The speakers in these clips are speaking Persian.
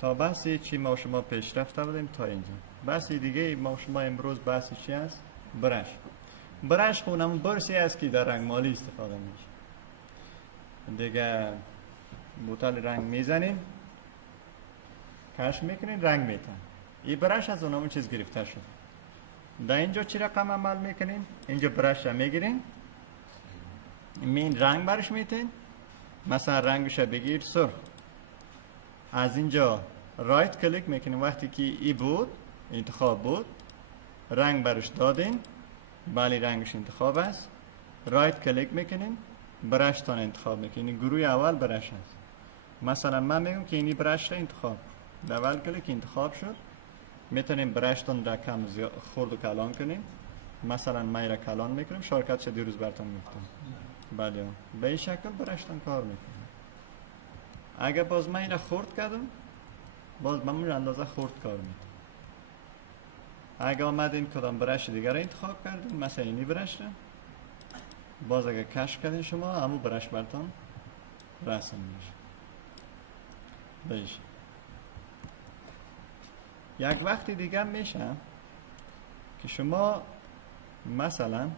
تا بحثی چی ما شما پیشرفت بودیم تا اینجا. بحثی دیگه ما شما امروز بحثی چی است؟ برش. برش خونم برسی است که در رنگ مالی استفاده میشه. دیگه بوتل رنگ میزنین، کش میکنین، رنگ میتن. این برش از اونمون چیز گرفته شد. در اینجا چی رقم عمل میکنین؟ اینجا برش را میگیرین، این رنگ برش میتین، مثلا رنگش بگیر سرخ. از اینجا رایت کلیک میکنین، وقتی که ای بود انتخاب بود رنگ برش دادین، بله رنگش انتخاب است. رایت کلیک میکنین، برش تان انتخاب میکنین. گروه اول برش هست. مثلا من میگم که اینی برش را انتخاب، در اول کلیک انتخاب شد. میتونیم برش تان را کم خورد و کلان کنیم. مثلا من را کلان میکنیم، شارکتش دیروز براتون میگفتم. بله به این شکل برش تان کار میکنیم. اگر باز من را خورد کردم، باز من اون اندازه خورد کار میکنم. اگر آمدین کدام برش دیگر را انتخاب کردین، مثلا اینی برش را، باز اگر کش کردین شما همون برش براتون رسم میشه. بیش یک وقتی دیگه میشه که شما مثلا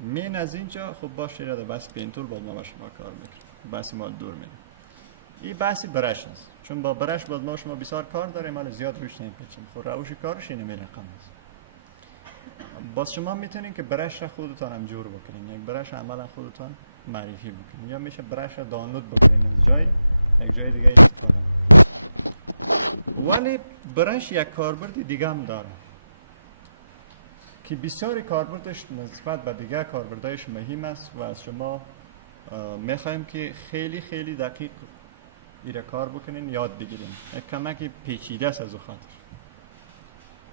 من از اینجا خب باشه را بس پینتور با ما شما کار میکنیم، بس ما دور میریم. این بحثی برش است، چون با برش باید ما شما بسیار کار داریم، ولی زیاد روش نمیپیچیم. خب روش کارش اینه میرقم است. باز شما میتونین که برش را خودتان هم جور بکنین، یک برش عملا خودتان معرفی بکنین، یا میشه برش را دانلود بکنین از یک جای دیگه استفاده کنین. ولی برش یک کاربرد دیگه هم داره که بسیاری کاربردش نسبت به دیگه کاربردهایش مهم است و از شما میخوایم که خیلی خیلی دقیق ایره کار بکنین، یاد بگیرین. یک کمکی پیچیده است از او خاطر.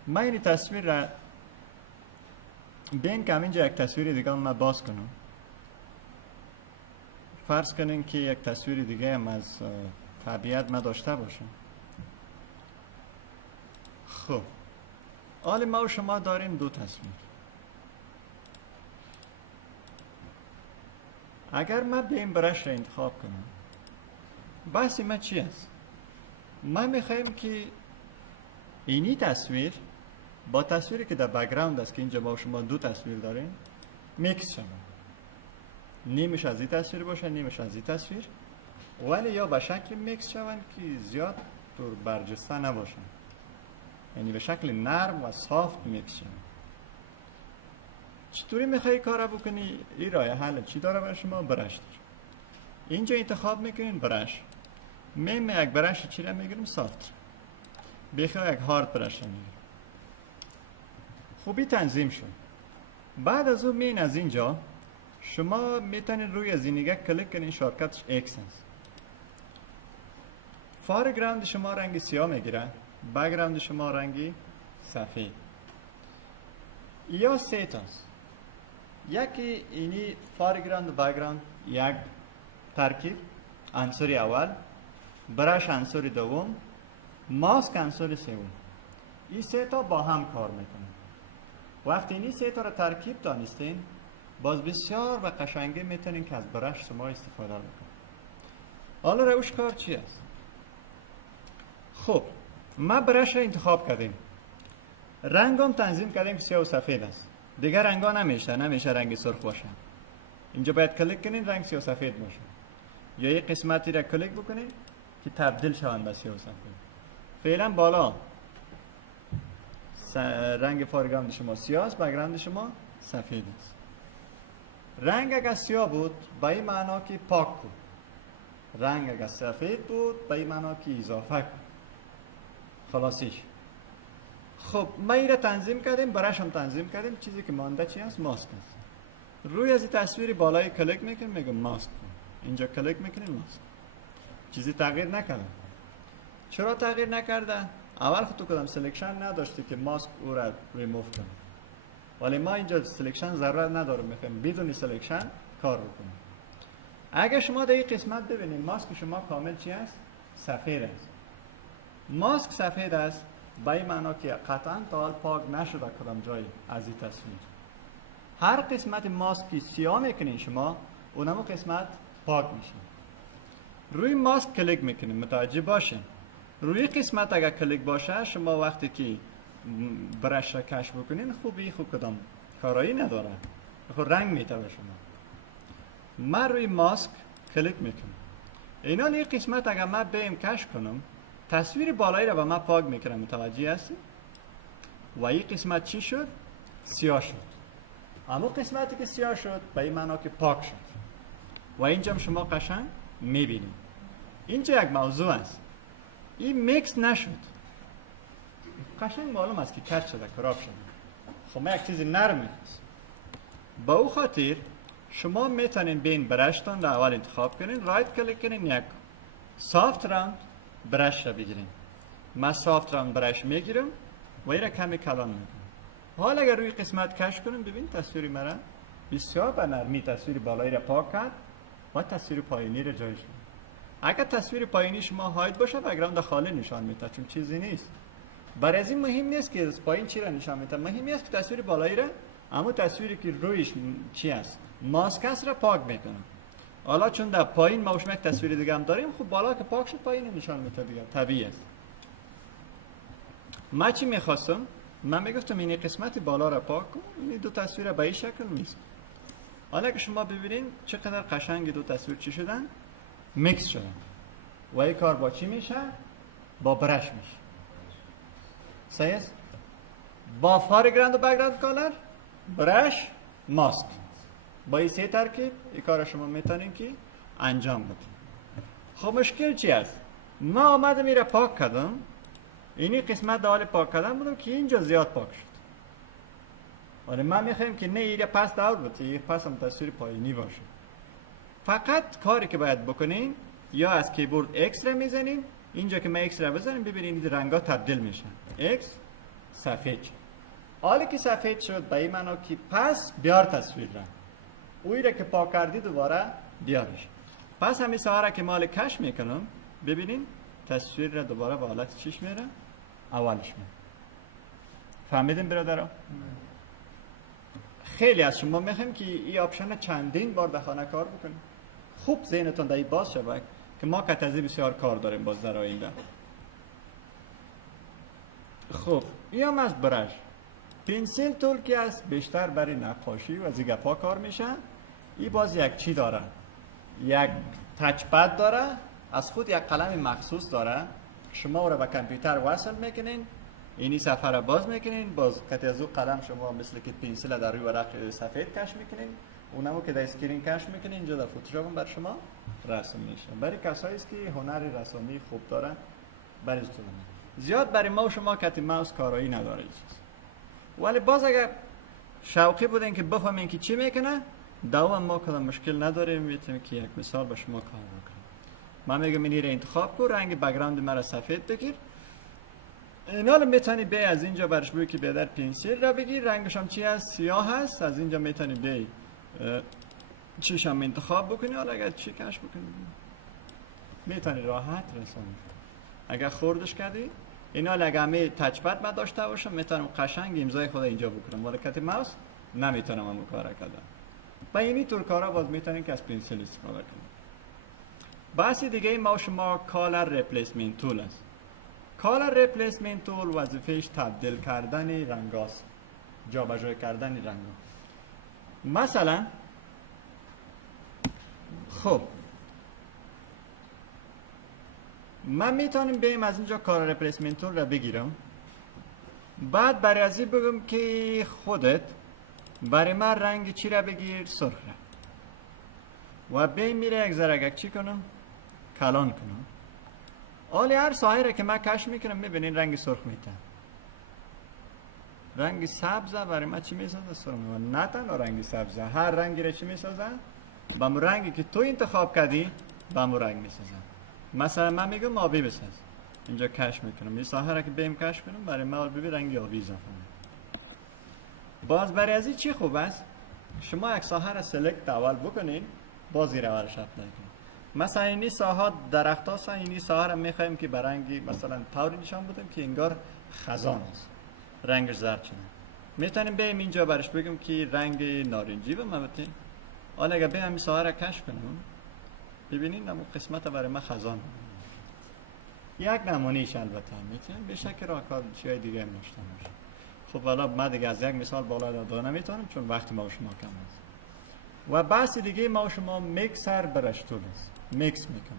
من این تصویر را بین که همینجا یک تصویر دیگه من باز کنم. فرض کنین که یک تصویر دیگه هم از طبیعت من داشته باشم. خب حالا ما و شما داریم دو تصویر. اگر من به این برش را انتخاب کنم، بحثی من چی است؟ من میخوایم که اینی تصویر با تصویری که در بک‌گراند است که اینجا با شما دو تصویر داریم میکس شود. نیمش از این تصویر باشه، نیمش از این تصویر، ولی یا به شکل میکس شوند که زیاد طور برجسته نباشن، یعنی به شکل نرم و سافت میکس شوند. چطوری میخوایی کار بکنی؟ این راه حل چی داره برای شما؟ برش داره. اینجا انتخاب میکنین برش. من یک برش چی را میگیرم؟ سافت. بخواه یک هارد برش را میگیرم. خوبی تنظیم شد. بعد از اون مین از اینجا شما میتونید روی از اینگه کلیک کنین، شارکتش ایکس هست. فارگراند شما رنگ سیاه میگیره، بک‌گراند شما رنگی سفید. یا سه تاست. یکی اینی فارگراند و بک‌گراند یک ترکیب، عنصر اول، برش عنصر دوم، ماسک عنصر سوم. این سه تا با هم کار میکنن. وقتی این سه تا را ترکیب دانستین، باز بسیار و قشنگی میتونین که از برش شما استفاده بکنید. حالا روش کار چی است؟ خب ما برش را انتخاب کردیم، رنگام تنظیم کردیم که سیاه و سفید است. دیگر رنگا نمیشه رنگ سرخ باشه. اینجا باید کلیک کنین رنگ سیاه و سفید باشه، یا یک قسمتی را کلیک بکنین که تبدیل شوند به سیاه و سفید. فعلا بالا رنگ فارگراند شما سیاه است، بک‌گراند شما سفید است. رنگ اگر سیاه بود به این معنا که پاک بود، رنگ اگر سفید بود به این معنا که اضافه بود. خلاصیش. خب ما این را تنظیم کردیم، برش هم تنظیم کردیم. چیزی که مانده چی است؟ ماسک است. روی از این تصویر بالای کلیک میکنیم، میگم ماسک. اینجا کلیک میکنیم ماسک. چیزی تغییر نکنه. چرا تغییر نکرده؟ اول خود تو کدام سلکشن نداشتی که ماسک او را ریموو کنه، ولی ما اینجا سلکشن ضرورت نداره، میخوایم بدون سلکشن کار بکنیم. اگر شما در این قسمت ببینید ماسک شما کامل چی است؟ سفید است. ماسک سفید است به این معنا که قطعا تا حال پاک نشده کدام جایی از این تصویر. هر قسمت ماسکی سیاه میکنین شما، اونمو قسمت پاک میشه. روی ماسک کلیک میکنین، متوجه باشین روی قسمت اگر کلیک باشه شما وقتی که برش را کشف بکنین خوبی خوب کدام کارایی نداره، خود رنگ میده به شما. من روی ماسک کلیک میکنم. اینا این قسمت اگر من بیم کشف کنم تصویر بالایی را به من پاک میکنم، متوجه هستی؟ و این قسمت چی شد؟ سیاه شد. اما قسمتی که سیاه شد به این معنا که پاک شد و اینجا شما قشنگ میبینید. اینجا یک موضوع است، این میکس نشد، قشنگ معلوم است که کج شده، خراب شده. خب من یک چیز نرمی هست. با او خاطر شما میتونین بین برشتان را اول انتخاب کنین، رایت کلیک کنین، یک سافت راوند برش را بگیرین. من سافت راوند برش میگیرم و این را کمی کلان میکنم. حال اگر روی قسمت کش کنم ببین تصویری مرا بسیار به نرمی تصویر بالایی را پاک کرد و تصویر پایینی را جایش میده. اگر تصویر پایینی شما هاید باشه بک‌گراند خالی نشان میده، چون چیزی نیست. برای از این مهم نیست که پایین چی را نشان میده، مهم است که تصویر بالایی را، اما تصویری که رویش چی است ماسک است را پاک میکنم. حالا چون در پایین ما یک تصویر دیگه هم داریم، خب بالا که پاک شد پایین نشان میده دیگه، طبیعی است. ما چی میخواستم؟ من میگفتم این قسمت بالا را پاک کن، این دو تصویر به این شکل نیست. حالا که شما ببینید چقدر قشنگ دو تصویر چی شدن؟ میکس شدن. و این کار با چی میشه؟ با برش میشه. صحیح است؟ با فارگراند و بک‌گراند کالر، برش، ماسک. با این سه ترکیب این کار شما میتونین که انجام بدید. خب مشکل چی است؟ ما آمدم میره پاک کردم، اینی قسمت حال پاک کردن بودم که اینجا زیاد پاک شد. ولی من میخوایم که نه ایره پس دور بده، این پس هم تصویر پایینی باشه. فقط کاری که باید بکنین یا از کیبورد X را میزنین، اینجا که من X را بزنیم ببینید رنگا تبدیل میشن. X سفید شد. حالی که سفید شد به این معنا که پس بیار تصویر را. اوی را که پاک کردی دوباره بیارش. پس همین سواره که مال کش میکنم ببینین تصویر را دوباره به حالت چیش میره؟ اولش میره. فهمیدین برادرها؟ خیلی از شما میخوایم که این آپشن چندین بار در خانه کار بکنیم. خوب ذهنتون در این باز شد که ما کتازی بسیار کار داریم باز در آینده. خب این هم از برش. پنسیل تول که است بیشتر برای نقاشی و زیگپا کار میشه. این باز یک چی داره؟ یک تچ پد داره، از خود یک قلم مخصوص داره. شما او را به کامپیوتر وصل میکنین، اینی صفحه را باز میکنین، باز قطعی از او قلم شما مثل که پنسیل در روی ورق سفید کش میکنین، اونمو که در اسکرین کش میکنین، اینجا در فتوشاپ هم بر شما رسم میشه. برای کسایی است که هنر رسمی خوب دارن برای زیاد برای ما و شما کتی ماوس کارایی نداره چیز. ولی باز اگر شوقی بودین که بفهمین که چی میکنه، دوام ما کدام مشکل نداریم، میتونیم که یک مثال به شما کار بکنیم. من میگم این رو انتخاب کن، رنگ بک‌گراند مرا سفید بگیر. اینا رو میتونی بی از اینجا برش بگی که بیادر پنسیل را بگیر، رنگش هم چی هست؟ سیاه هست. از اینجا میتونی بی چیش هم انتخاب بکنی. حالا اگر چی کش بکنی میتونی راحت رسانی. اگر خوردش کردی اینا اگر همه تچ پد من داشته باشم میتونم قشنگ امضای خود اینجا بکنم، ولی کتی ماوس نمیتونم همون کارا کردم. با اینی طور کارا باز میتونیم که از پنسیل استفاده کنیم. بحثی دیگه ما شما کالر ریپلیسمنت تول است. کالر ریپلیسمنت تول وظیفه‌اش تبدیل کردن رنگ است، جابجا کردن رنگ. مثلا خب من میتونم بیم از اینجا کالر ریپلیسمنت تول را بگیرم، بعد برای ازی بگم که خودت برای من رنگ چی را بگیر؟ سرخ را. و بیم میره یک ذره چی کنم؟ کلان کنم. حالی هر ساحه را که من کش میکنم میبینین رنگ سرخ میتن. رنگ سبز برای من چی میسازه؟ سرخ میتن. نه تنها رنگ سبز، هر رنگی را چی میسازه؟ با همون رنگی که تو انتخاب کردی با همون رنگ میسازه. مثلا من میگم آبی بساز، اینجا کش میکنم. این ساحه را که بیم کش کنم برای من آبی رنگ آبی اضافه میکنم. باز برای ازی چی خوب است؟ شما یک ساحه را سلکت اول بکنین، باز این اولش اپلای کنین. مثلا اینی ساحه درخت هاست، اینی ساحه را میخوایم که برنگی مثلا طوری نشان بدم که انگار خزان است، رنگش زرد شده. میتونیم بریم اینجا برش بگم که رنگ نارنجی به من بتین. حالا اگر بریم این ساحه را کش کنم ببینین اما قسمت برای من خزان. یک نمونهش البته میتونیم به شکل راهکار چیزای دیگه هم داشته باشه. خب حالا ما دیگه از یک مثال بالا دادن نمیتونم چون وقت ما و شما کم است. و بحث دیگه ما و شما میکسر برش طول است. میکس میکنه.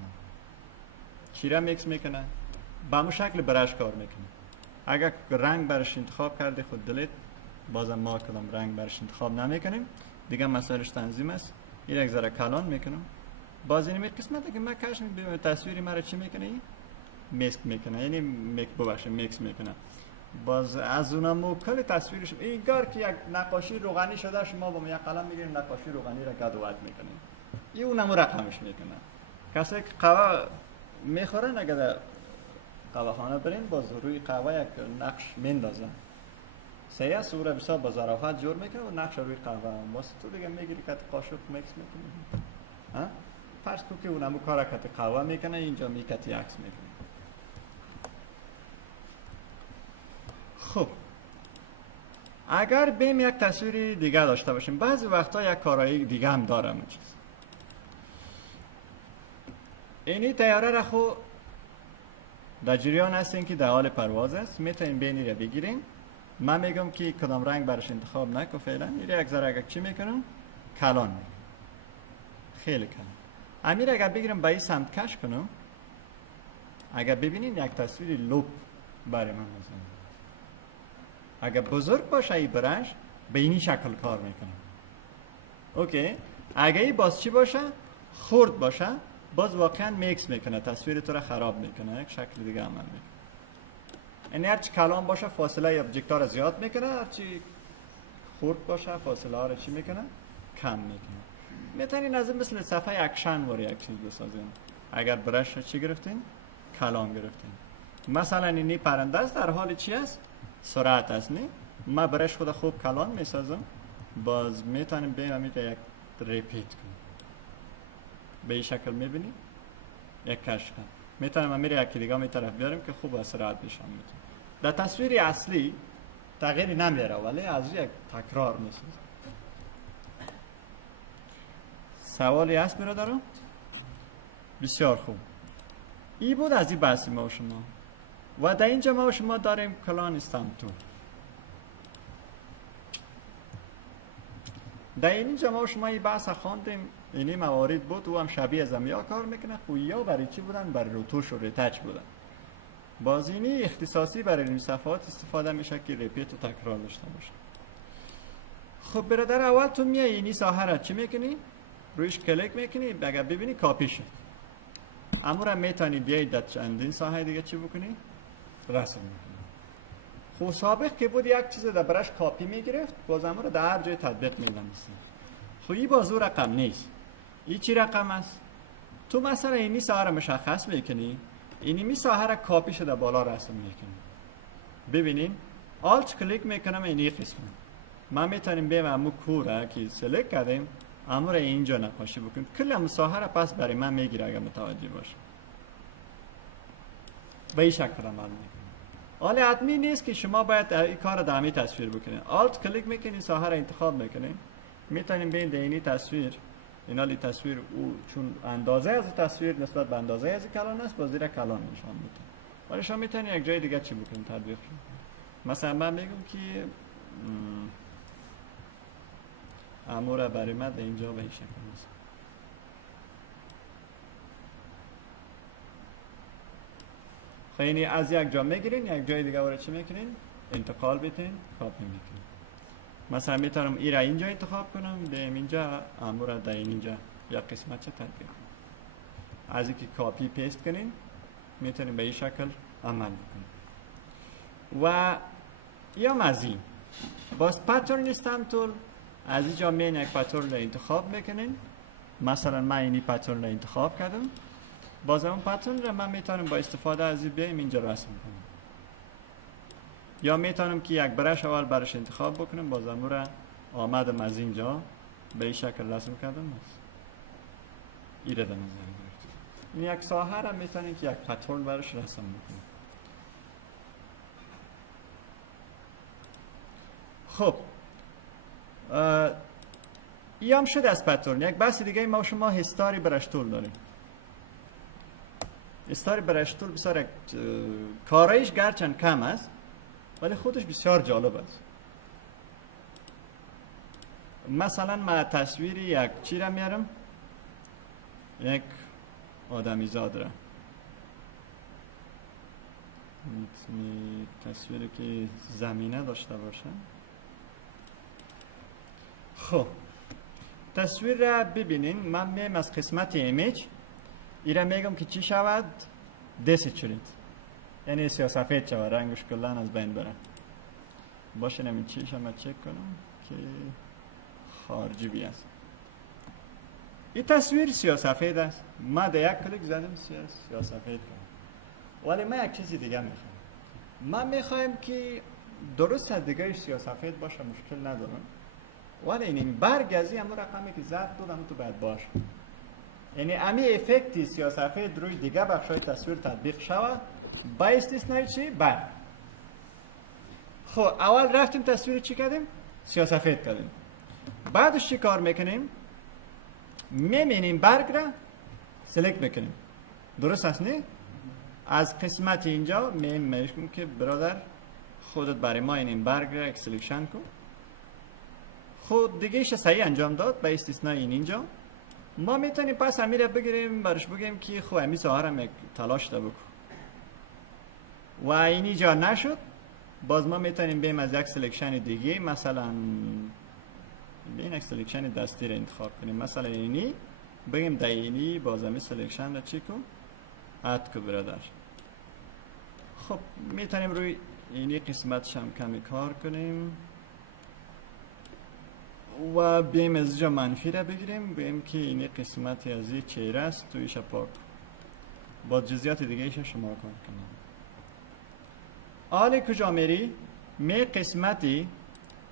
چی را میکس میکنه؟ با همون شکل برش کار میکنه. اگر رنگ برش انتخاب کرده خود دلت، بازم ما کدام رنگ برش انتخاب نمیکنیم. دیگه مسائلش تنظیم است. این یک ذره کلان میکنم. باز این قسمت که من کاش ببینم تصویری مرا چی میکنه؟ میکس میکنه. یعنی میکس میکنه. باز از اونم کل تصویرش اینگار که یک نقاشی روغنی شده، شما با یک قلم میگیرین نقاشی روغنی را گدوات میکنین. این اونم رقمش میکنه. کسی که قهوه میخورن اگر در قهوه خانه برین باز روی قهوه یک نقش میندازن. سیاه سوره بسیار با ظرافت جور میکنه و نقش روی قهوه هم باز تو دیگه میگیری که قاشق میکس میکنی. ها؟ فرض کن که اونم کار کت قهوه میکنه، اینجا میکتی عکس میکنه. خب اگر بیم یک تصویری دیگه داشته باشیم، بعضی وقتا یک کارایی دیگه هم داره اون چیز. اینی تیاره را خو در جریان هستین که در حال پرواز است، میتونین بینی را بگیرین. من میگم که کدام رنگ برش انتخاب نکن فعلا. این یک ذره اگر چی میکنم؟ کلان میکنم. خیلی کلان. امیر اگر بگیرم به این سمت کش کنم، اگر ببینین یک تصویر لوپ برای من میزنم. اگر بزرگ باشه ای برش به اینی شکل کار میکنم. اوکی. اگر ای باز چی باشه؟ خرد باشه، باز واقعا میکس میکنه، تصویر تو را خراب میکنه، یک شکل دیگه عمل میکنه. یعنی هرچی کلان باشه فاصله ابجکت ها را زیاد میکنه، هرچی خرد باشه فاصله ها را چی میکنه؟ کم میکنه. میتونین از مثل صفحه اکشن واری یک چیز بسازین. اگر برش را چی گرفتین؟ کلان گرفتین. مثلا اینی پرنده است، در حال چی است؟ سرعت است. نه ما برش خود خوب کلان میسازم، باز میتونیم بیم همین یک ریپیت کنیم. به این شکل میبینید یک کشف کنیم. میتونیم همین یکی دیگه می طرف بیاریم که خوب سرعت نشان میده. در تصویر اصلی تغییری نمیاره ولی از یک تکرار میسازه. سوالی هست برادران؟ بسیار خوب. این بود از این بحث ما و شما. و در اینجا ما و شما داریم کلان استامتور. در اینجا ما و شما این بحث خواندیم. اینی موارد بود و هم شبیه از امیا کار میکنه. خویا برای چی بودن؟ برای روتوش و ریتچ بودن. باز اینی اختصاصی برای این صفحات استفاده میشه که ریپیت و تکرار داشته باشه. خب برادر اول تو میای اینی ساحه را چی میکنی؟ رویش کلیک میکنی، اگر ببینی کاپی شد. اما را میتونی بیایی در چندین ساحه دیگه چی بکنی؟ رسم میکنی. خب سابق که بود یک چیز در برش کاپی میگرفت، باز اما را در هر جای تطبیق میلنیستی. خب این بازو رقم نیست. این چی رقم است؟ تو مثلا اینی ساحه را مشخص میکنی، اینی ساحه را کاپی شده بالا رسم میکنی. ببینین آلت کلیک میکنم اینی قسم. ما میتونیم بیم امو کورا که سلکت کردیم امو را اینجا نقاشی بکنیم. کل امو ساحه را پس برای من میگیره اگر متوجه باشه. به این شکل عمل میکنیم. حالا حتمی نیست که شما باید این کار را دامی تصویر بکنید. آلت کلیک میکنید ساحه را انتخاب میکنید. میتونیم بین اینی تصویر اینالی تصویر او چون اندازه از تصویر نسبت به اندازه از کلان است، باز زیر کلان نشان میده. ولی شما میتونید یک جای دیگه چی بکنید تطبیق کنید. مثلا من میگم که امور برای من اینجا به این شکل است. خب یعنی از یک جا میگیرین یک جای دیگه وارد چی میکنین؟ انتقال بدین، کاپی میکنین. مثلا میتونم این را اینجا انتخاب کنم، بریم اینجا امور را در اینجا یا قسمت چه تطبیق کنم. از اینکه کاپی پیست کنین میتونیم به این شکل عمل بکنیم. و یا مزین باز پترن استامتول از اینجا مین یک پترن را انتخاب میکنین. مثلا من اینی پترن را انتخاب کردم، باز اون پترن را من میتونم با استفاده از این بیایم اینجا رسم کنم. یا میتونم که یک برش اول برش انتخاب بکنم، باز امو را آمدم از اینجا به این شکل رسم کردم. این را در نظر گرفت. این یک ساحه را میتونیم که یک پترن برش رسم بکنیم. خب این هم شد از پترن. یک بحث دیگه ما شما هستاری برش طول داریم. استاری برش تول بسیار کارایش گرچند کم است ولی خودش بسیار جالب است. مثلا من تصویری یک چی را میارم، یک آدمی زاد را، تصویری که زمینه داشته باشه. خب تصویر را ببینین. من میم از قسمت ایمیج ایره میگم که چی شود، دسیچوریت، یعنی سیاه‌سفید شود، رنگش کلان از بین بره. باشه نمی چیش هم چک کنم که خارجی بیاست. این تصویر سیاه‌سفید است. ما در یک کلیک زدم سیاه‌سفید کنم. ولی من یک چیزی دیگه میخوام. من میخوایم که درست دیگه سیاه‌سفید باشه، مشکل ندارم. ولی این برگ از این رقمی که زد دادم تو باید باشه. یعنی امی افکتی سیاه‌سفید روی دیگه بخشای تصویر تطبیق شود با استثنای چی؟ برگ. خب اول رفتیم تصویر چی کردیم؟ سیاه‌سفید کردیم. بعدش چی کار میکنیم؟ میمینیم برگ را سلکت میکنیم. درست است نه؟ از قسمت اینجا میگیم که برادر خودت برای ما این برگ را سلکشن کن. خود دیگه ایش صحیح انجام داد به استثنای اینجا. ما میتونیم پس امیر بگیریم برش بگیم که خب امی ساهرم یک تلاش ده بکن و اینجا نشد، باز ما میتونیم بیم از یک سلکشن دیگه، مثلا این یک سلکشن دستی را انتخاب کنیم، مثلا اینی بگیم در اینی باز امی سلکشن را چی کن؟ اد که برادر. خب میتونیم روی اینی قسمتش هم کمی کار کنیم و بیم از اینجا منفی را بگیریم، بگیم که اینی قسمتی از این چهره است تویش پاک با جزئیات دیگه ایش شما کار کنیم. آلی کجا میری؟ می قسمتی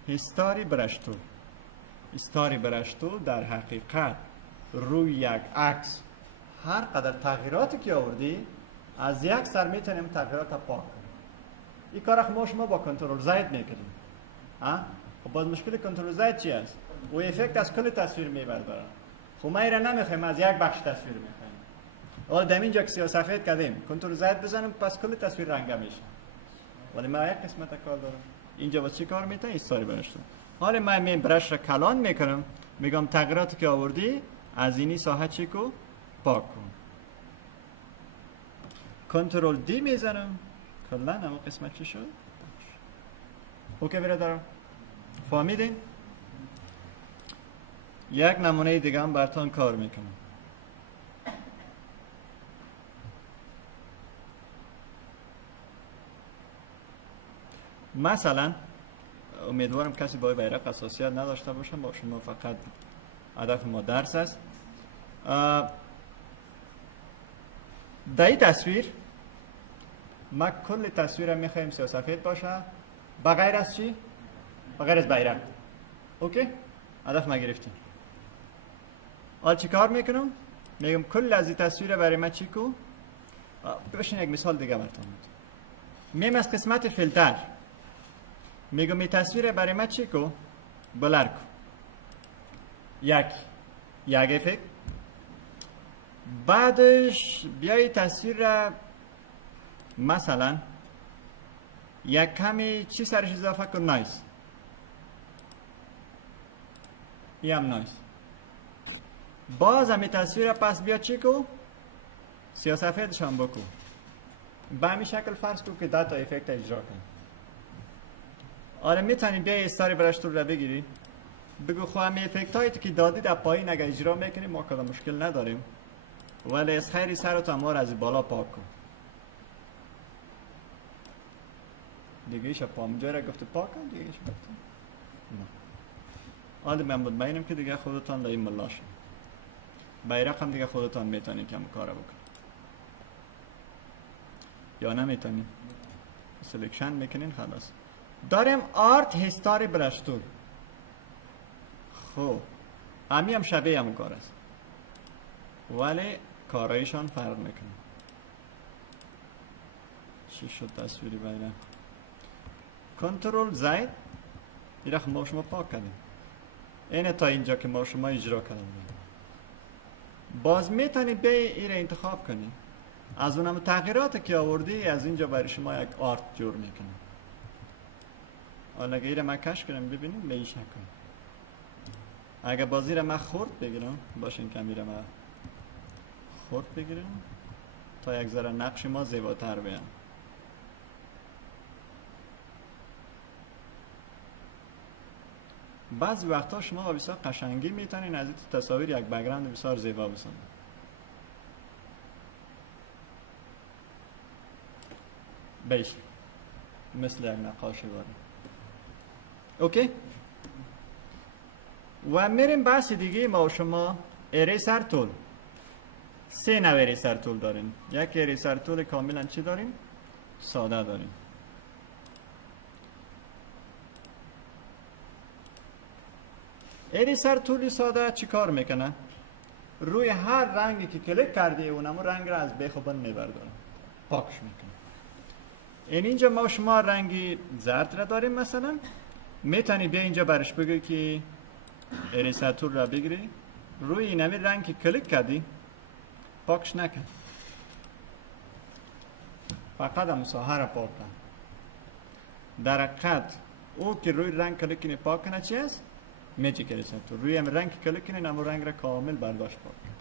هستاری برشتو. هستاری برشتو در حقیقت روی یک عکس هر قدر تغییراتی که آوردی از یک سر میتونیم تغییرات پاک کنیم. این کار شما با کنترل زید میکنیم. خب باز مشکل کنترل زید چی است؟ و افکت از کل تصویر میبره. خب ما ایره نمیخوایم، از یک بخش تصویر میخوایم. حالا در اینجا که سیاه‌سفید کردیم کنترل زید بزنم پس کل تصویر رنگه میشه. ولی ما یک قسمت کار دارم. اینجا واسه چی کار میکنه؟ استاری برشتم. حالا من این برش را کلان میکنم، میگم تغییراتی که آوردی از اینی ساحه چی کو؟ پاک کن. کنترل دی میزنم، کلا اما قسمت چی شد؟ اوکی برادر؟ فهمیدین؟ یک نمونه دیگه هم براتون کار میکنم. مثلا امیدوارم کسی با بیرق حساسیت نداشته باشم، با شما فقط هدف ما درس است. در این تصویر ما کل تصویر میخوایم سیاه‌سفید باشه بغیر از چی؟ بغیر از بیرق. اوکی؟ هدف ما گرفتیم. حالا چی کار میکنم؟ میگم کل از این تصویر برای ما چی کو؟ ببینید یک مثال دیگه براتون میگم. از قسمت فیلتر میگم این تصویر برای ما چی کو؟ بلر کو. یک افکت. بعدش بیای تصویر را مثلا یک کمی چی سرش اضافه کن؟ نایس. این هم نایس. باز همی تصویر را پس بیا چی کو؟ سیاه‌سفیدش هم بکو. به همین شکل فرض کن که 10 تا افکت اجرا کن. آره میتونی بیای استاری برش تو را بگیری بگو خب همه افکت هایی که دادی در پایین اگر اجرا میکنی ما کدام مشکل نداریم، ولی از خیری سرتو امار از بالا پاک کن. دیگه ایش پام جای را گفته پاک کن، دیگه ایش گفته نه. حالا من مطمئنم که دیگه خودتان لای ملاش بیرق هم دیگه خودتان میتونی کم کارا بکن یا نمیتونی سلکشن میکنین. خلاص داریم آرت هستاری برشتور. خب همی هم شبیه همون کار است ولی کارایشان فرق میکنه. چی شد تصویری بیره؟ کنترل زید این رقم ما شما پاک کردیم. اینه تا اینجا که ما شما اجرا کردیم. باز میتونید به این را انتخاب کنید از اونم تغییراتی که آوردی از اینجا برای شما یک آرت جور میکنه. حالا اگه ایره من کش کنم ببینیم به این شکل. اگه بازی را من خورد بگیرم باشین کمی را من خورد بگیرم تا یک ذره نقش ما زیباتر بیان. بعضی وقتا شما با بسیار قشنگی میتونین از این تصاویر یک بک‌گراند بسیار زیبا بسازید. بیش مثل یک نقاشی باری. اوکی؟ و میریم بحث دیگه ما و شما اریسر تول. 3 نوع اریسر تول داریم. یک اریسر تول کاملا چی داریم؟ ساده داریم. اریسر تول ساده چی کار میکنه؟ روی هر رنگی که کلیک کردی اونم رنگ را از بیخ و بن میبرداره، پاکش میکنه. اینجا ما شما رنگی زرد را داریم. مثلا میتونی بیا اینجا برش بگی که اریسر تول را بگیری، روی این همین رنگ که کلیک کردی پاکش نکن، فقط هم ساحه را پاک کن. در حقیقت او که روی رنگ کلیک کنی پاک کنه چی است؟ میجیک اریسر تول. روی هم رنگ کلیک کنی نمو رنگ را کامل برداشت پاک کن.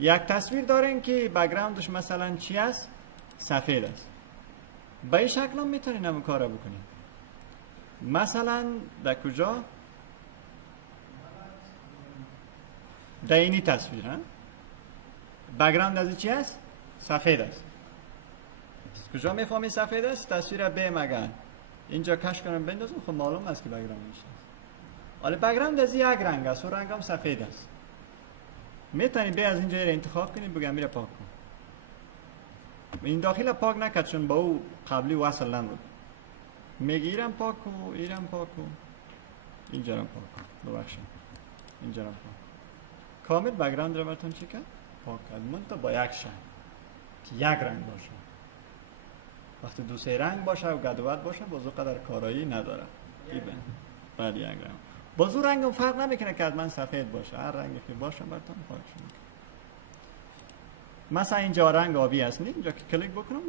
یک تصویر دارین که بک‌گراندش مثلا چی است؟ سفید است. به این شکل هم میتونین همون کار را بکنین. مثلا در کجا؟ در اینی تصویر بک‌گراند از چی است؟ سفید است. کجا میفهمی سفید است؟ تصویر را به مگن اینجا کش کنم بندازم، خب معلوم است که بک‌گراند میشه. حالا بک‌گراند از یک رنگ است و رنگ هم سفید است. میتونی به از اینجا را انتخاب کنی بگم میره پاک کن. این داخل پاک نکرد چون با او قبلی وصل نمود. میگی ایرم پاک کن، ایرم پاک کن، اینجا را پاک کن، ببخشید اینجا را پاک کن. کامل بک‌گراند را براتون چی کرد؟ پاک کرد. منتها با یک شرط که یک رنگ باشه. وقتی 2-3 رنگ باشه و گدوت باشه باز او قدر کارایی نداره. بعد یک رنگ باز او رنگ هم فرق نمیکنه که من سفید باشه، هر رنگی که باشه براتون پاک شد. مثلا اینجا رنگ آبی است، اینجا که کلیک بکنم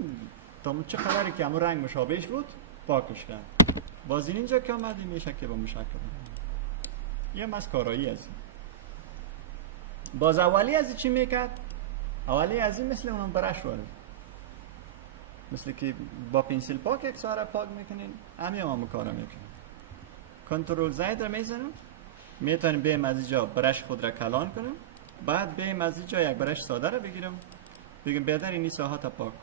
تا چه خبری که همون رنگ مشابهش بود پاکش کرد. باز اینجا که آمدی میشه که با مشکل یه مسکارایی است. باز اولی از چی میکرد؟ اولی از این مثل اون برش وارد، مثل که با پنسیل پاک یک ساره پاک میکنین همین کارا میکنین. کنترل زید را میزنم، میتونیم بیم از اینجا برش خود را کلان کنم، بعد بیم از اینجا یک برش ساده را بگیرم بگم بهتر اینی ساحه تا پاک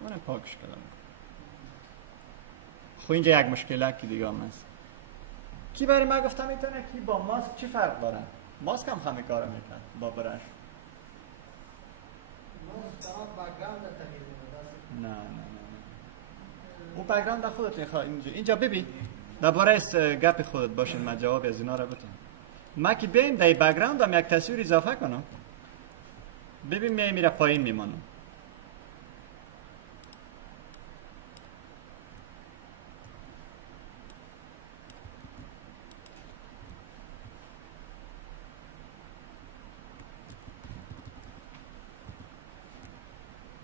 اون پاکش کردم. خب اینجا یک مشکل که دیگه هم هست. کی برای ما گفتم میتونه کی با ماسک چی فرق داره؟ ماسک هم همه کارا میکنه با برش. نه اون بک‌گراند خودت میخواد اینجا ببین درباره گپ خودت باشین، من جواب از اینا را بدم. ما که بیایم در بک‌گراند هم یک تصویر اضافه کنم ببین میره پایین میمانم.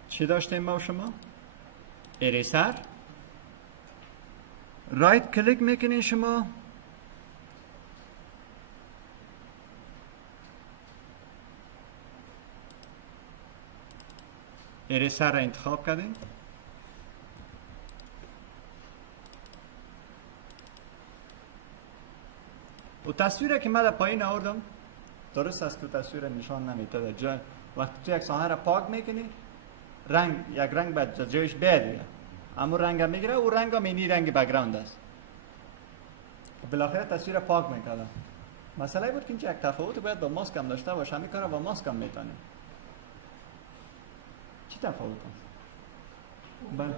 چی داشتیم ما و شما؟ اریسر رایت کلیک میکنین شما اریسر را انتخاب کردین. و تصویری که من در پایین آوردم درست است که تصویر نشان نمیده در جای وقتی تو یک ساحه را پاک میکنی رنگ یک رنگ بعد جایش بیاد اما رنگ هم میگیره و رنگ هم اینی رنگ بک‌گراند است. بالاخره تصویر پاک میکردم. مسئله بود که اینجا یک تفاوت باید با ماسک هم داشته باشه. همین کارا با ماسک هم میتونه. چی تفاوت است؟ بله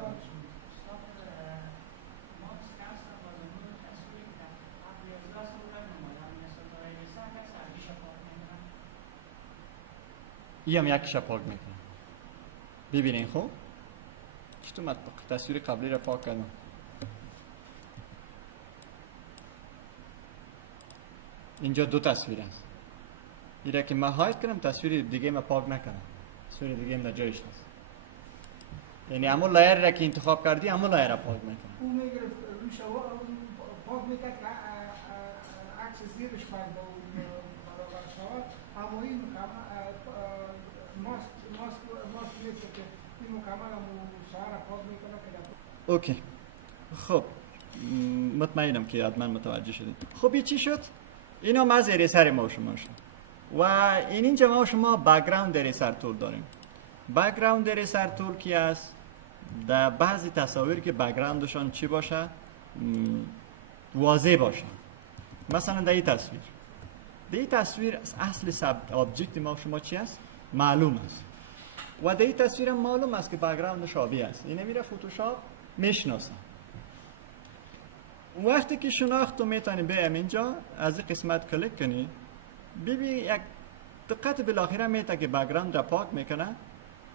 این هم یکیش پاک میکنه. ببینین خوب چطور من تصویر قبلی را پاک کردم. اینجا 2 تصویر است. ایره که من هاید کنم تصویر دیگه من پاک نکنم تصویر دیگه هم در جایش هست. یعنی همون لایر را که انتخاب کردی همون لایر را پاک میکنه. اون میگرفت روش پاک میکرد که عکس زیرش باید برابر شود، اما این ماست نیست که این مکمل همون سوار را پاک میکنه که اوکی. خب مطمئنم که حتما متوجه شدید. خب این چی شد؟ اینا ما زیر سر ما شما شد و اینجا ما شما بک‌گراند در سر تول داریم. بک‌گراند در سر تول کی است؟ در بعضی تصاویر که بک‌گراندشان چی باشه؟ واضح باشه. مثلا در این تصویر. در این تصویر اصل ابجکت ما شما چی است؟ معلوم است. و در این تصویر هم معلوم است که بک‌گراندش آبی است. اینه میره فتوشاپ میشناسه. وقتی که شناخت رو میتونی بیایم اینجا از این قسمت کلیک کنی ببین یک دقت بالاخره میته که بک‌گراند را پاک میکنه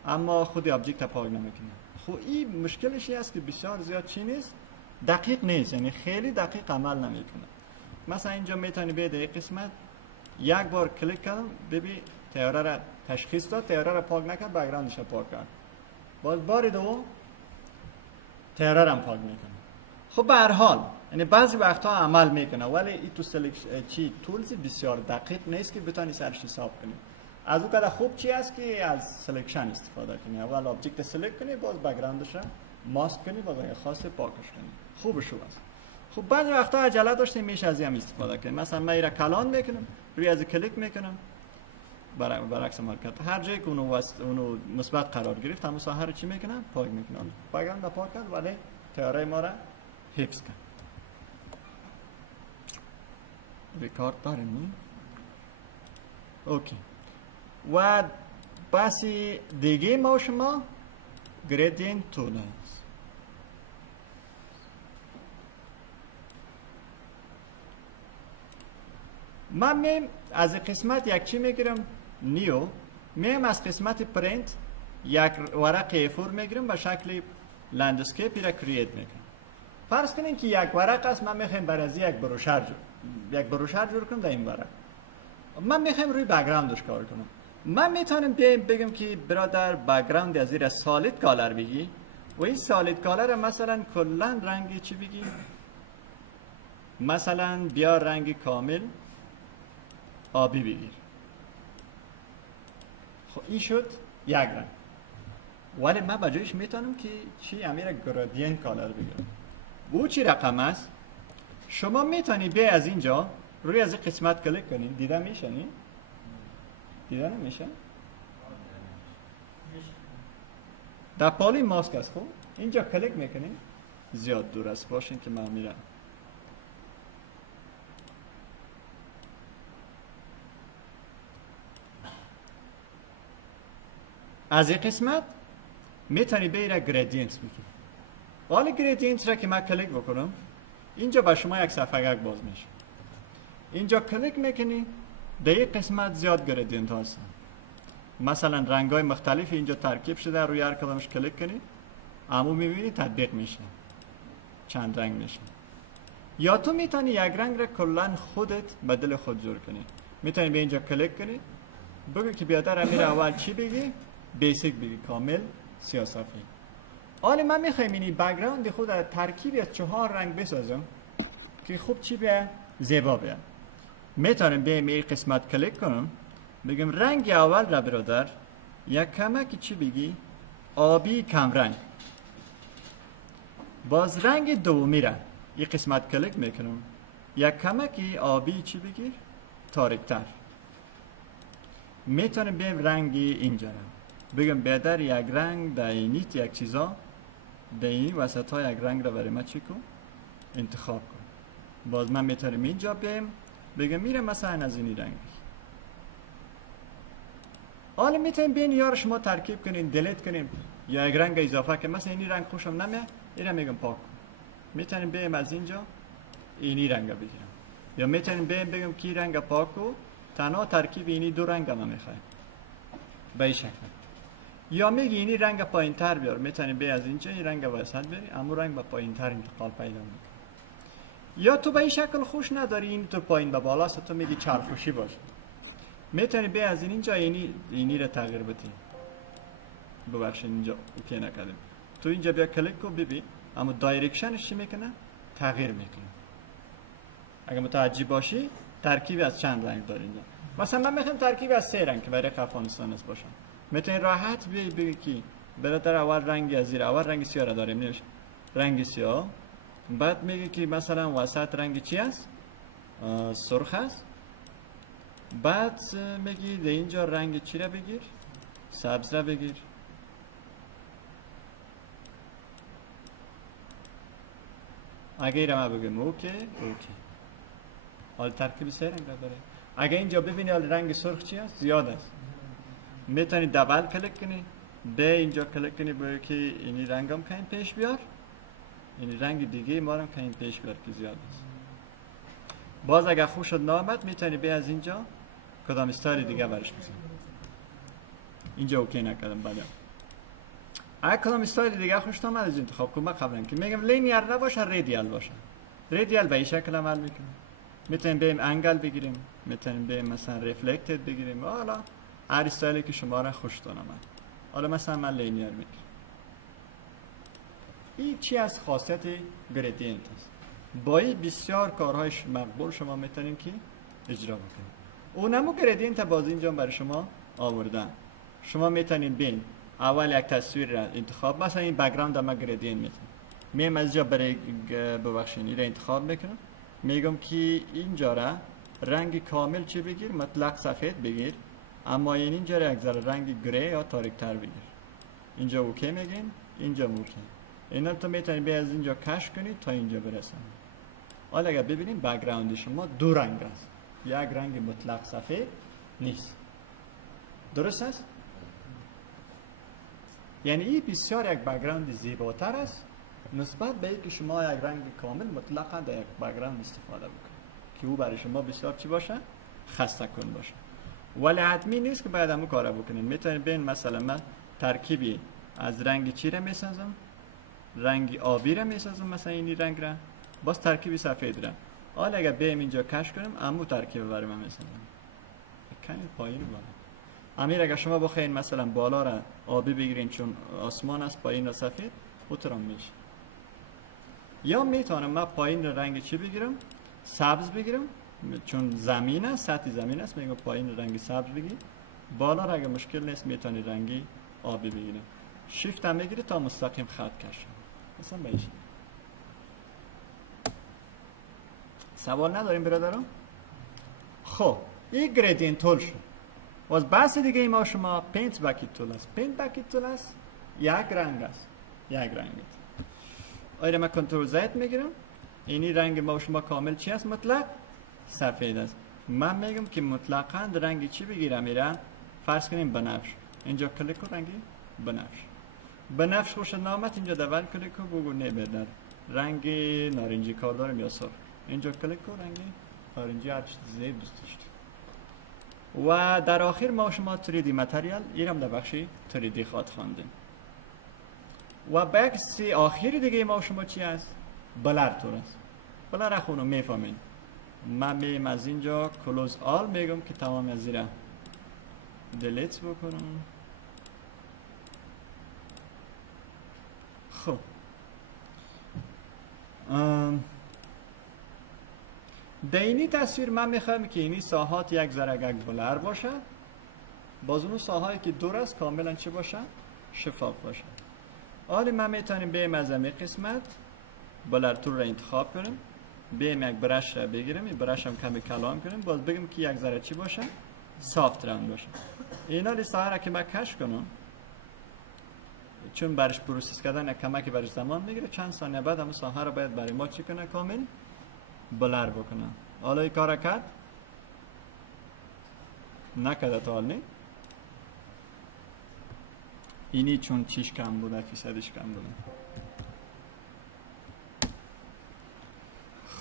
اما خود ابجکت را پاک نمیکنه. خب این مشکلش است که بسیار زیاد چی نیست؟ دقیق نیست، یعنی خیلی دقیق عمل نمیکنه. مثلا اینجا میتونی بیاید این قسمت یک بار کلیک کنم ببین تیاره را تشخیص داد، تیاره را پاک نکرد، بک‌گراندش را پاک کرد. باز بار دوم تیاره را پاک میکنه. خب به هر حال یعنی بعضی وقتها عمل میکنه ولی این تو تولز بسیار دقیق نیست که بتونی سرش حساب کنی. از اون کده خوب چی است که از سلکشن استفاده کنی. اول ابجکت سلکت کنی، باز بک‌گراندش را ماسک کنی، باز اگه خواسته پاکش کنی. خوبش است. خب بعضی وقتها عجله داشتیم میشه از این استفاده کنی. مثلا من اینا کلان میکنم، روی از کلیک میکنم، برعکس حرکت هر جایی که اونو مثبت قرار گرفت همون ساحه رو چی میکنم؟ پاک میکنم. بک‌گراند پاک کرد ولی تیاره ما را حفظ کرد. ریکارد داریم نه؟ اوکی. و بحثی دیگه ما شما گریدینت تول است. من میم از قسمت یک چی میگیرم نیو، میم از قسمت پرینت یک ورق A4 میگیرم به شکل لندسکیپی را کرییت میکنم. فرض کنین که یک ورق است، من میخوایم برای از یک بروشر جور کنم. در این ورق من میخوایم روی بک‌گراندش کار کنم. من میتونم بگم که برادر بک‌گراند از زیر سالید کالر بگی و این سالید کالر مثلا کلا رنگی چی بگی؟ مثلا بیا رنگ کامل آبی بگیر. خب این شد یک رنگ. ولی من بجایش میتونم که چی امیر گرادینت کالر بگیرم. او چی رقم است؟ شما میتونی بیا از اینجا روی از این قسمت کلیک کنید. دیده میشه نی؟ دیده نمیشه؟ در پالی ماسک است. خب اینجا کلیک میکنید. زیاد دور است باشین که من میرم. از این قسمت میتونی بیره گریدینت بگیری. حالا گریدینت را که من کلیک بکنم اینجا به شما یک صفحه باز میشه. اینجا کلیک میکنی در یک قسمت زیاد گریدینت هستن. مثلا رنگ های مختلف اینجا ترکیب شده، روی هر کدامش کلیک کنی اما میبینی تطبیق میشه، چند رنگ میشه. یا تو میتونی یک رنگ را کلا خودت بدل خود جور کنی. میتونی به اینجا کلیک کنی بگو که بیادر امیر اول چی بگی؟ بیسیک بگی، کامل سیاه‌سفید. حالا من میخوایم اینی بک‌گراند خود ترکیبی از 4 رنگ بسازم که خوب چی بیه؟ زیبا بیه. میتونم بیایم این قسمت کلیک کنم بگم رنگ اول را برادر یک کمک چی بگی؟ آبی کم رنگ. باز رنگ دومی را این قسمت کلیک میکنم یک کمک آبی چی بگیر؟ تاریک‌تر. میتونم بیایم رنگ اینجا را بگم بیادر یک رنگ در اینیت یک چیزا در این وسط ها یک رنگ را برای ما چی کن؟ انتخاب کن. باز من میتونم اینجا بیایم بگم میره مثلا از اینی رنگ. حالا میتونیم بین یا شما ترکیب کنین، دلیت کنین یا یک رنگ اضافه که مثلا اینی رنگ خوشم نمیاد اینو میگم پاک کن. میتونیم بیایم از اینجا اینی رنگ بگیرم یا میتونیم بیایم بگم کی رنگ پاک کو تنها ترکیب اینی دو رنگ ما میخوایم به این شکل. یا میگی اینی رنگ پایین تر بیار، میتونی بی از اینجا این رنگ وسط بری اما رنگ با پایین تر انتقال پیدا میکنه. یا تو به این شکل خوش نداری این تو پایین به بالاست تو میگی چرخوشی باشه، میتونی بی از اینجا اینی را تغییر بدی. ببخشید اینجا اوکی نکردیم. تو اینجا بیا کلیک کن ببین، اما دایرکشنش چی میکنه؟ تغییر میکنه. اگه متوجه باشی ترکیبی از چند رنگ داره اینجا. مثلا من میخوام ترکیبی از 3 رنگ که برای افغانستان است باشن. میتونی راحت بگی که برادر اول رنگی از زیر، اول رنگ سیاه را داریم، نمیشه رنگ سیاه. بعد میگه که مثلا وسط رنگ چی است؟ سرخ است. بعد میگی در اینجا رنگ چی را بگیر؟ سبز را بگیر. اگه ما بگیم اوکی اوکی، حال ترکیب 3 رنگ را داره. اگه اینجا ببینی حال رنگ سرخ چی است؟ زیاد است. میتونی دبل کلیک کنی، به اینجا کلیک کنی بگی که اینی رنگم کنین پیش بیار، اینی رنگ دیگه ما رو کنین پیش بیار که زیاد است. باز اگه خوشت نامد میتونی به از اینجا کدام استایل دیگه برش بزنی. اینجا اوکی نکردم بعدا. اگه کدام استایل دیگه خوشت آمد از انتخاب کن. من قبلا که میگم لینیر نباشه، ریدیال باشه. ریدیال به این شکل عمل میکنه. میتونیم بریم انگل بگیریم، میتونیم بریم مثلا ریفلکتد بگیریم، حالا هر استایلی که شما را خوشتون آمد. حالا مثلا من لینیر میگیرم. این چی از خاصیت گریدینت است. با این بسیار کارهای مقبول شما میتونیم که اجرا بکنید. اونمو گریدینت باز اینجا برای شما آوردن. شما میتونید بین اول یک تصویر را انتخاب، مثلا این بک‌گراند ما گریدینت میتونم. میم از جا برای ببخشید این را انتخاب میکنم. میگم که اینجا را رنگ کامل چی بگیر؟ مطلق سفید بگیر. اما اینجا را یک ذره رنگ گری یا تاریک تر بگیر. اینجا اوکی میگین، اینجا اوکی. اینا تو میتونید به از اینجا کش کنید تا اینجا برسن. حالا اگر ببینیم بک‌گراند شما 2 رنگ است. یک رنگ مطلق سفید نیست. درست است؟ یعنی این بسیار یک بک‌گراند زیباتر است نسبت به اینکه شما یک رنگ کامل مطلقاً در یک بک‌گراند استفاده بکنید که او برای شما بسیار چی باشه؟ خسته کن باشه. ولی حتمی نیست که باید همون کارا بکنید. میتونید ببین مثلا من ترکیبی از رنگ چی را میسازم؟ رنگ آبی را میسازم، مثلا این رنگ را، باز ترکیبی سفید را. حالا اگر بیم اینجا کش کنم همون ترکیب برای من میسازم. کمی پایین بالا. امیر اگر شما بخواین مثلا بالا را آبی بگیرین چون آسمان است، پایین را سفید، اوترام میشه. یا میتونم من پایین را رنگ چی بگیرم؟ سبز بگیرم، چون زمین است، سطح زمین است، میگم پایین رنگ سبز بگیر. بالا را اگر مشکل نیست میتونی رنگی آبی بگیریم. شیفت هم میگیری تا مستقیم خط کشم. مثلا بایش. سوال نداریم برادران؟ خب این گریدینت تول شد. باز بحث دیگه ما شما پینت بکیت تول است. پینت بکیت تول است یک رنگ است. یک رنگ است. آیا من کنترل زد میگیرم. اینی رنگ ما شما کامل چی است؟ مطلق سفید است. من میگم که مطلقاً رنگی چی بگیرم میرم؟ فرض کنیم بنفش. اینجا کلیک کن رنگی بنفش. بنفش خوش نامت اینجا دول کلیک کن بگو نه بدر. رنگ نارنجی کار دارم یا سرخ. اینجا کلیک کن رنگی نارنجی هر چیز زیاد دوست داشت. و در آخر ما شما 3D متریال اینم در بخشی 3D خواد خواندیم. و بخش آخری دیگه ما شما چی است؟ بلر تور است. بلر خونو میفهمین. من میم از اینجا کلوز آل میگم که تمام از زیره دلیت بکنم. خب در اینی تصویر من میخوایم که اینی ساحات یک ذره بلر باشه، باز اون ساحایی که دور است کاملا چه باشه؟ شفاف باشه. حالا من میتونیم بیم از این قسمت بلر تور را انتخاب کنیم، بیم یک برش را بگیریم، این برش هم کمی کلام کنیم، باز بگیم که یک ذره چی باشه؟ سافت راند باشه. اینا لی ساحه را که من کش کنم، چون برش پروسس کردن کمکی برش زمان میگیره، چند ثانیه بعد همون ساحه را باید برای ما چی کنه؟ کامل بلر بکنه. حالا این کار کرد؟ نکرده تا حال نی؟ اینی چون چیش کم بوده، فیصدش کم بوده.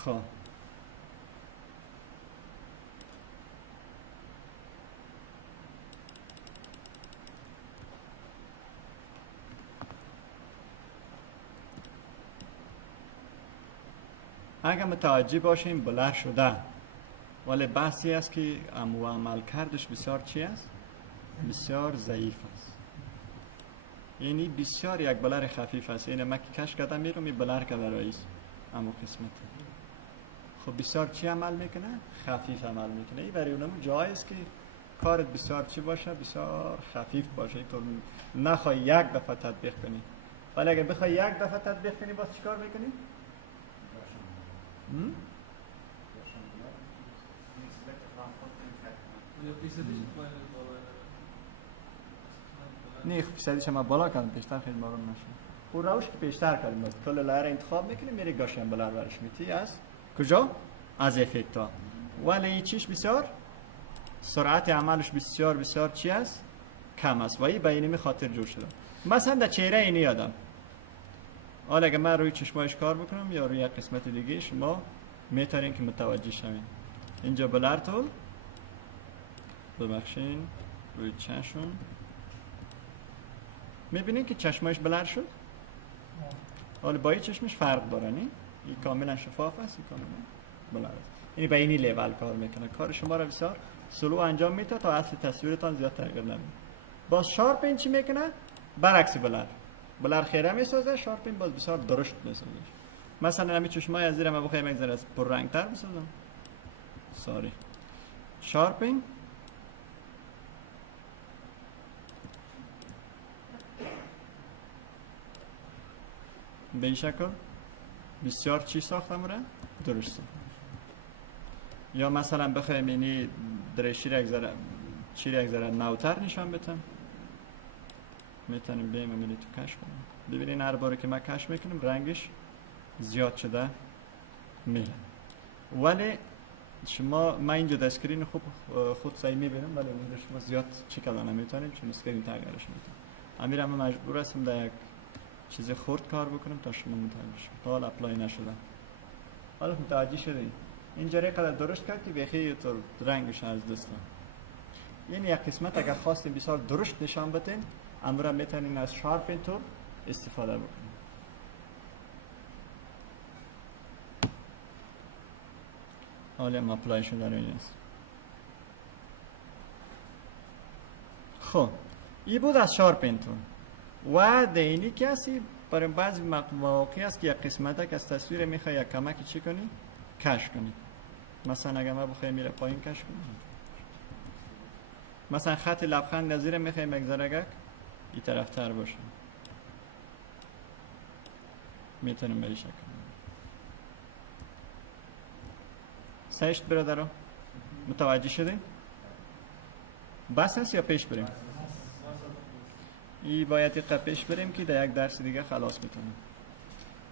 خب اگر متوجه باشیم بلر شده، ولی بحثی است که عمل کردش بسیار چی است؟ بسیار ضعیف است. یعنی بسیار یک بلر خفیف است. یعنی من که کش کردم میرم این بلر که براییست اما قسمت خب بسیار چی عمل میکنه؟ خفیف عمل میکنه. این برای اونم جایست که کارت بسیار چی باشه؟ بسیار خفیف باشه. اینطور نخوای یک دفعه تطبیق کنی. ولی اگه بخوای یک دفعه تطبیق کنی باز چیکار میکنی؟ نه فیصدیش ما بالا کردم پیشتر خیلی مارون نشد. او روش که پیشتر کردیم باید کل لایر انتخاب میکنی میری گاشن بلر برش میتی از کجا؟ از افکتا. ولی چیش بسیار سرعت عملش بسیار بسیار چی است؟ کم است و این به اینمی خاطر جور شده. مثلا در چهره اینی آدم حالا اگه من روی چشمایش کار بکنم یا روی یک قسمت دیگه شما میتونین که متوجه شوین. اینجا بلر طول ببخشین روی چشم میبینین که چشمایش بلر شد. حالا با این چشمش فرق داره نی؟ این کاملا شفاف است، این کاملا بلر است. یعنی به اینی لیول کار میکنه. کار شما را بسیار سلو انجام میده تا اصل تصویرتان زیاد تغییر نمیده. باز شارپین چی میکنه؟ برعکس بلر خیره میسازه، شارپین باز بسیار درشت میسازه. مثلا همین چشمای از زیر ما بخوایم یک ذره پر رنگ تر بسازم. ساری شارپین به این شکل بسیار چی ساختم را؟ درسته. یا مثلا بخوایم اینی درشی را یک ذره نوتر نشان بدم میتونیم بیم امینی تو کش کنیم. ببینین هر باره که ما کش میکنیم رنگش زیاد شده میره. ولی شما من اینجا در اسکرین خود سعی میبینم ولی اونجا شما زیاد چی کلا نمیتونیم چون اسکرین تغییرش میتونیم. امیر اما مجبور هستم در یک چیز خرد کار بکنم تا شما متوجه شید. تا حال اپلای نشده. حالا متوجه شدین اینجا را قدر درشت کرد که بخی تو رنگش از دست. یعنی یک قسمت اگر خواستیم بسیار درشت نشان بدین امروز میتونین از شارپین تو استفاده بکنیم. حالا هم اپلای شده در اینجاست. خب این بود از شارپین تو و دینی که هستی برای بعضی مواقعی است که یک قسمت که از تصویر میخوای یک کمکی چی کنی؟ کش کنی. مثلا اگر ما بخوایم میره پایین کش کنیم مثلا خط لبخند از زیر میخوایم یک ذره این طرف تر باشه میتونیم به این شکل سعیشت برادرها متوجه شدیم؟ بس هست یا پیش بریم؟ این باید دقیق پیش بریم که در یک درس دیگه خلاص میتونیم.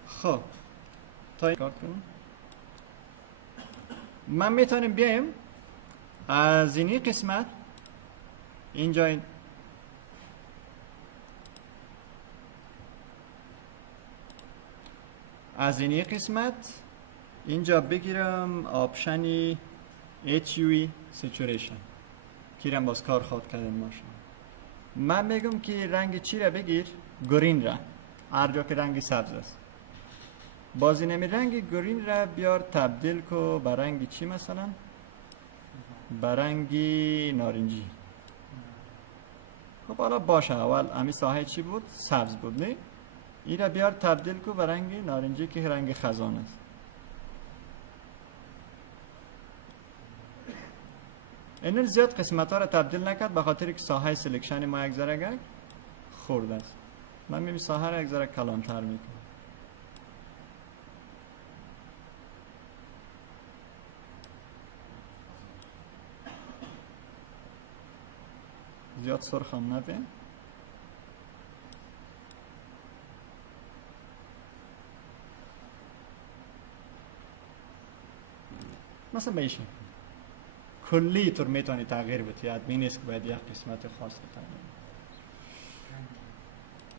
خب تا این کار کنیم من میتونیم بیایم از اینی قسمت اینجا از اینی قسمت اینجا بگیرم آپشنی HUE Saturation کیرم باز کار خواد کردن باشه. من میگم که رنگ چی را بگیر؟ گرین را. هر جا که رنگ سبز است بازی نمی رنگ گرین را بیار تبدیل کو به رنگ چی مثلا؟ به رنگ نارنجی. خب حالا باشه اول امی ساحه چی بود؟ سبز بود نه؟ این را بیار تبدیل کو به رنگ نارنجی که رنگ خزان است. این زیاد قسمت ها را تبدیل نکرد به خاطر که ساحه سلکشن ما یک ذره خورده است. من میبینم ساحه را یک ذره کلانتر میکنم. زیاد سرخ هم نده. مثلا به ایشه کلی طور میتونی تغییر بدی. ادمی نیست که باید یک قسمت خاص بتونی